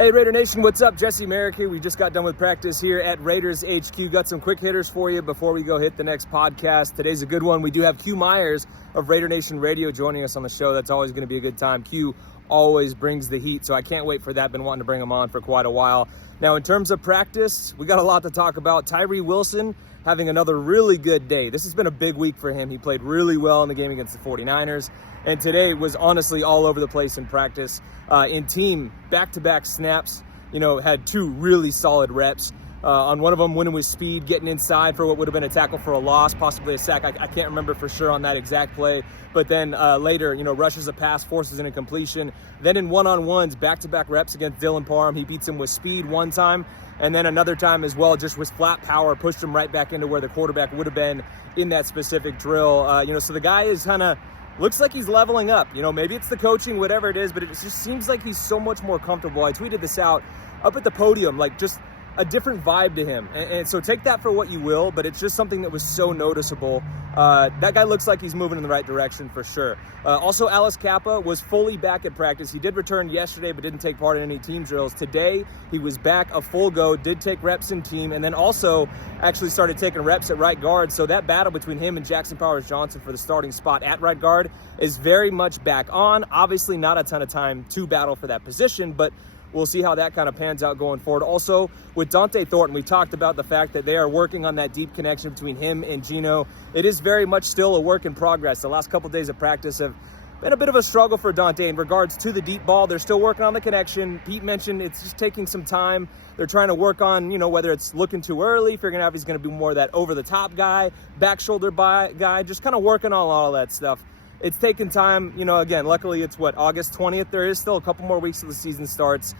Hey Raider Nation, what's up? Jesse Merrick here. We just got done with practice here at Raiders HQ. Got some quick hitters for you before we go hit the next podcast. Today's a good one. We do have Q Myers of Raider Nation Radio joining us on the show. That's always going to be a good time. Q always brings the heat, so I can't wait for that. Been wanting to bring him on for quite a while. Now, in terms of practice, we got a lot to talk about. Tyree Wilson having another really good day. This has been a big week for him. He played really well in the game against the 49ers. And today was honestly all over the place in practice. In team, back-to-back snaps, had two really solid reps. On one of them, winning with speed, getting inside for what would have been a tackle for a loss, possibly a sack. I can't remember for sure on that exact play. But then later, rushes a pass, forces an incompletion. Then in one-on-ones, back-to-back reps against Dylan Parham. He beats him with speed one time. And then another time as well, just with flat power, pushed him right back into where the quarterback would have been in that specific drill. So the guy is kind of, looks like he's leveling up. Maybe it's the coaching, whatever it is, but it just seems like he's so much more comfortable. I tweeted this out up at the podium, like just a different vibe to him. And so take that for what you will, but it's just something that was so noticeable. That guy looks like he's moving in the right direction for sure. Also, Cappa was fully back at practice. He did return yesterday, but didn't take part in any team drills. Today, he was back a full go, did take reps in team, and then also actually started taking reps at right guard. So that battle between him and Jackson Powers-Johnson for the starting spot at right guard is very much back on. Obviously, not a ton of time to battle for that position, but we'll see how that kind of pans out going forward. Also, with Thornton, we talked about the fact that they are working on that deep connection between him and Gino. It is very much still a work in progress. The last couple of days of practice have been a bit of a struggle for Dante in regards to the deep ball. They're still working on the connection. Pete mentioned it's just taking some time. They're trying to work on, whether it's looking too early, figuring out if he's going to be more of that over-the-top guy, back shoulder guy, just kind of working on all that stuff. It's taken time, again, luckily it's August 20th. There is still a couple more weeks till the season starts.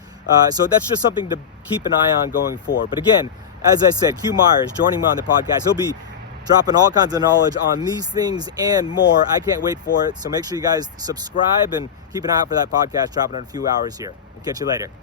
So that's just something to keep an eye on going forward. But again, as I said, Q Myers joining me on the podcast. He'll be dropping all kinds of knowledge on these things and more. I can't wait for it. So make sure you guys subscribe and keep an eye out for that podcast dropping in a few hours here. We'll catch you later.